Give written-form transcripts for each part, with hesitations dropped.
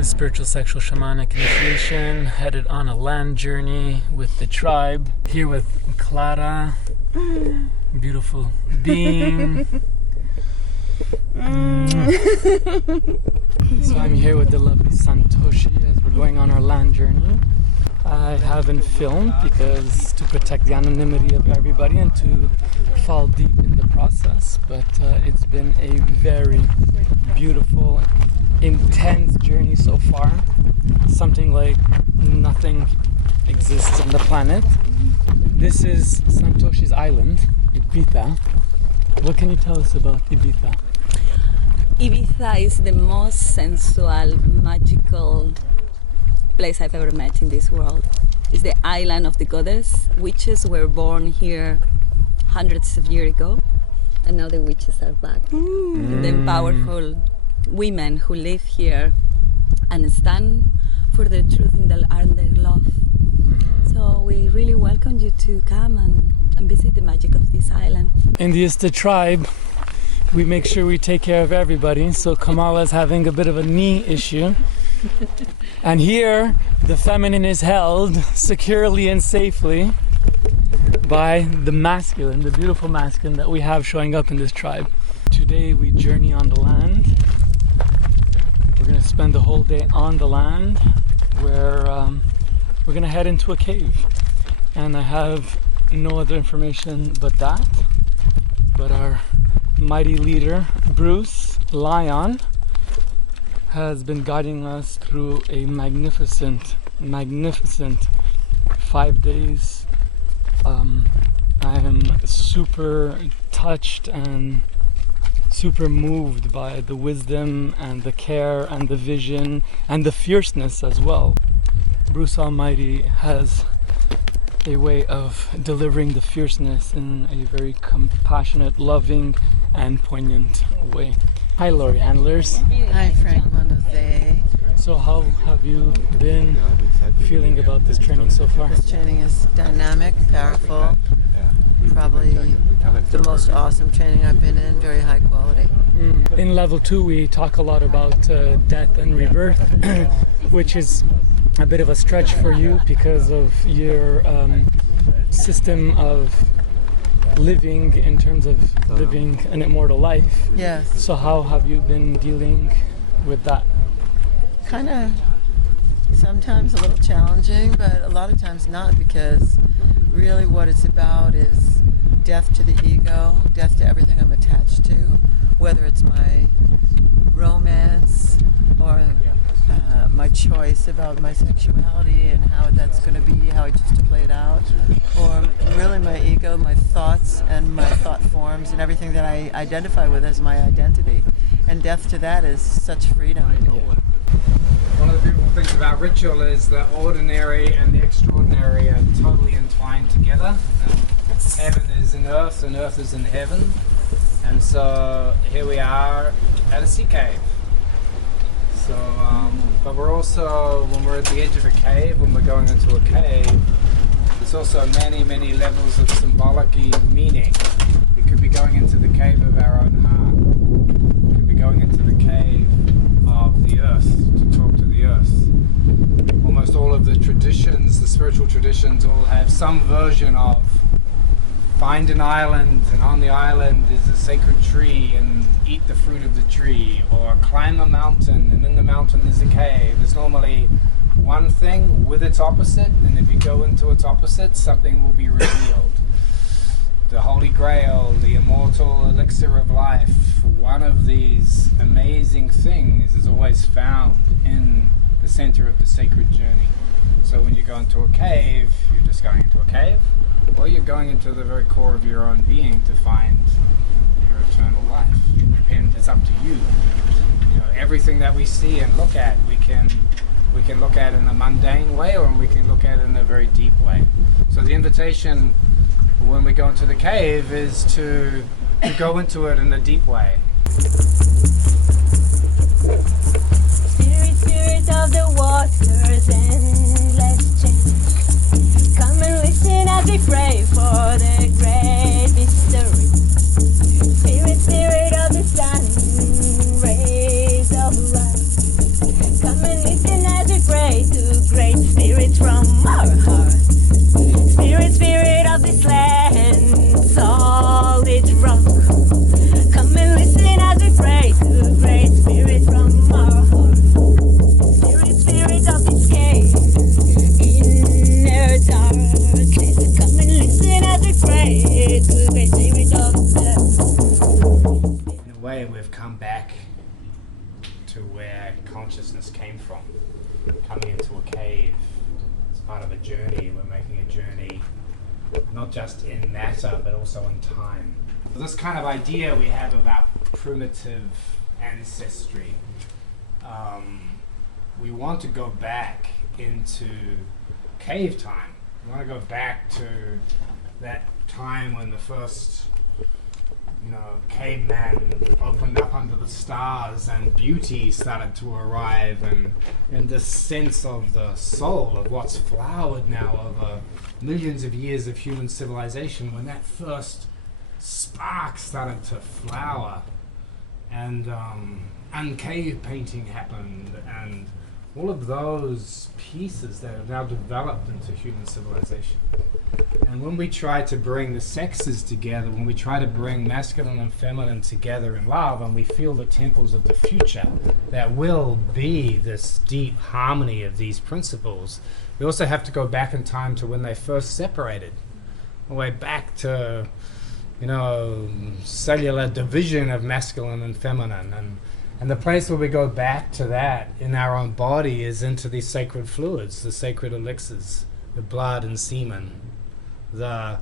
tribe, spiritual sexual shamanic initiation, headed on a land journey with the tribe. Here with Clara, beautiful being. So I'm here with the lovely Santoshi as we're going on our land journey. I haven't filmed because to protect the anonymity of everybody and to fall deep in the process, but it's been a very beautiful, intense journey so far. Something like nothing exists on the planet. This is Santoshi's island, Ibiza. What can you tell us about Ibiza? Ibiza is the most sensual, magical place I've ever met in this world. It's the island of the goddess. Witches were born here hundreds of years ago, and now the witches are back. And then powerful women who live here and stand for their truth and their love. So we really welcome you to come and visit the magic of this island. In the ISTA tribe, we make sure we take care of everybody. So Kamala's having a bit of a knee issue. And here, the feminine is held securely and safely by the masculine, the beautiful masculine that we have showing up in this tribe. Today we journey on the land. We're going to spend the whole day on the land where we're going to head into a cave. And I have no other information but that. But our mighty leader, Bruce Lyon, has been guiding us through a magnificent 5 days. I am super touched and super moved by the wisdom and the care and the vision and the fierceness as well. Bruce Almighty has a way of delivering the fierceness in a very compassionate, loving and poignant way. Hi Lori Handlers. Hi Frank Mondeose. So how have you been feeling about this training so far? This training is dynamic, powerful, probably the most awesome training I've been in, very high quality. In level 2 we talk a lot about death and rebirth, which is a bit of a stretch for you because of your system of living in terms of living an immortal life. Yes. So how have you been dealing with that? Kind of sometimes a little challenging, but a lot of times not, because really what it's about is death to the ego, death to everything I'm attached to, whether it's my romance or my choice about my sexuality and how that's going to be, how I choose to play it out, or really my ego, my thoughts and my thought forms and everything that I identify with as my identity. And death to that is such freedom. One of the beautiful things about ritual is the ordinary and the extraordinary are totally entwined together. Heaven is in earth and earth is in heaven. And so here we are at a sea cave. So, but we're also, when we're at the edge of a cave, when we're going into a cave, there's also many, many levels of symbolic meaning. We could be going into the cave of our own heart. We could be going into the cave of the earth to talk to the earth. Almost all of the traditions, the spiritual traditions, all have some version of find an island, and on the island is a sacred tree, and eat the fruit of the tree, or climb a mountain, and in the mountain is a cave. There's normally one thing with its opposite, and if you go into its opposite, something will be revealed. The Holy Grail, the immortal elixir of life, one of these amazing things is always found in the center of the sacred journey. So when you go into a cave, you're just going into a cave, or you're going into the very core of your own being to find your eternal life. And it's up to you. You know, everything that we see and look at, we can look at in a mundane way, or we can look at it in a very deep way. So the invitation when we go into the cave is to go into it in a deep way. Spirit, spirit of the waters, endless change. Come and listen as we pray for the great mystery. Spirit, spirit of the sun, rays of light. Come and listen. we've come back to where consciousness came from, coming into a cave. It's part of a journey. We're making a journey not just in matter but also in time. This kind of idea we have of our primitive ancestry, we want to go back into cave time. We want to go back to that time when the first caveman opened up under the stars and beauty started to arrive, and this sense of the soul of what's flowered now over millions of years of human civilization, when that first spark started to flower, and cave painting happened, and all of those pieces that have now developed into human civilization. And when we try to bring the sexes together, when we try to bring masculine and feminine together in love, and we feel the temples of the future that will be this deep harmony of these principles, we also have to go back in time to when they first separated, all the way back to cellular division of masculine and feminine, and the place where we go back to that in our own body is into these sacred fluids, the sacred elixirs, the blood and semen, the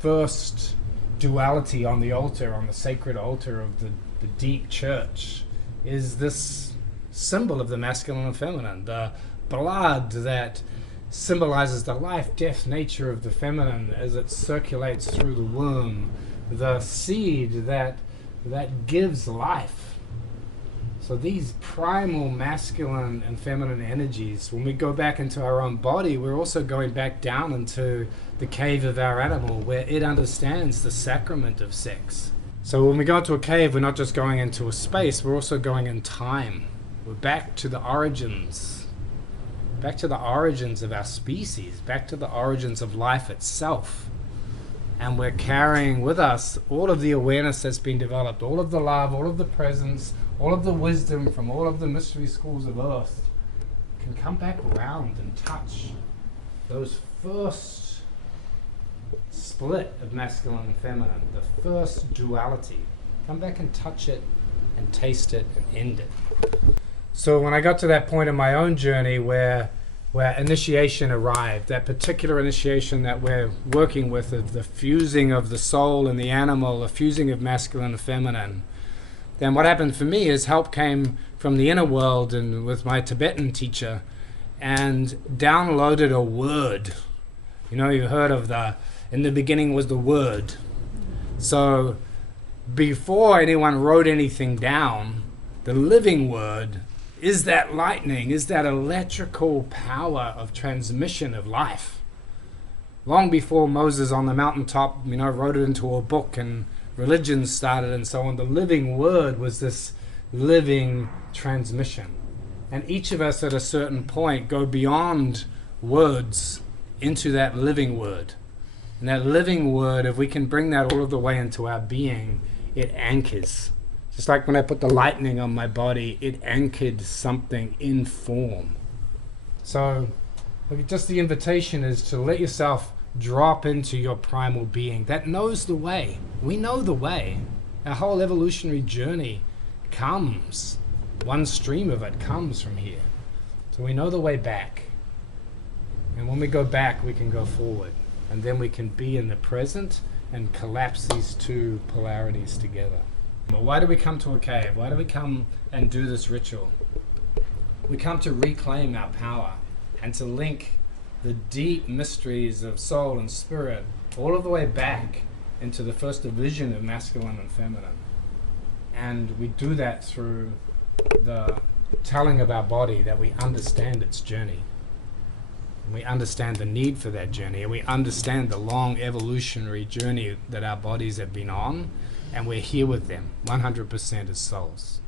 first duality on the altar, on the sacred altar of the deep church, is this symbol of the masculine and feminine, the blood that symbolizes the life, death nature of the feminine as it circulates through the womb, the seed that gives life. So these primal masculine and feminine energies, when we go back into our own body, we're also going back down into the cave of our animal, where it understands the sacrament of sex. So when we go into a cave, we're not just going into a space, we're also going in time. We're back to the origins. Back to the origins of our species, back to the origins of life itself. And we're carrying with us all of the awareness that's been developed, all of the love, all of the presence, all of the wisdom from all of the mystery schools of earth can come back around and touch those first split of masculine and feminine, the first duality. Come back and touch it and taste it and end it. So when I got to that point in my own journey where initiation arrived, that particular initiation that we're working with, of the fusing of the soul and the animal, the fusing of masculine and feminine, then what happened for me is help came from the inner world and with my Tibetan teacher, and downloaded a word. You've heard of in the beginning was the word. So before anyone wrote anything down, the living word is that lightning, is that electrical power of transmission of life. Long before Moses on the mountaintop, wrote it into a book and religions started and so on, the living word was this living transmission. And each of us at a certain point go beyond words into that living word. And that living word, if we can bring that all of the way into our being, it anchors. Just like when I put the lightning on my body, it anchored something in form. So just the invitation is to let yourself drop into your primal being that knows the way. We know the way. Our whole evolutionary journey comes, one stream of it comes from here. So we know the way back. And when we go back, we can go forward. And then we can be in the present and collapse these two polarities together. But why do we come to a cave? Why do we come and do this ritual? We come to reclaim our power and to link the deep mysteries of soul and spirit all of the way back into the first division of masculine and feminine. And we do that through the telling of our body that we understand its journey. And we understand the need for that journey, and we understand the long evolutionary journey that our bodies have been on, and we're here with them 100% as souls.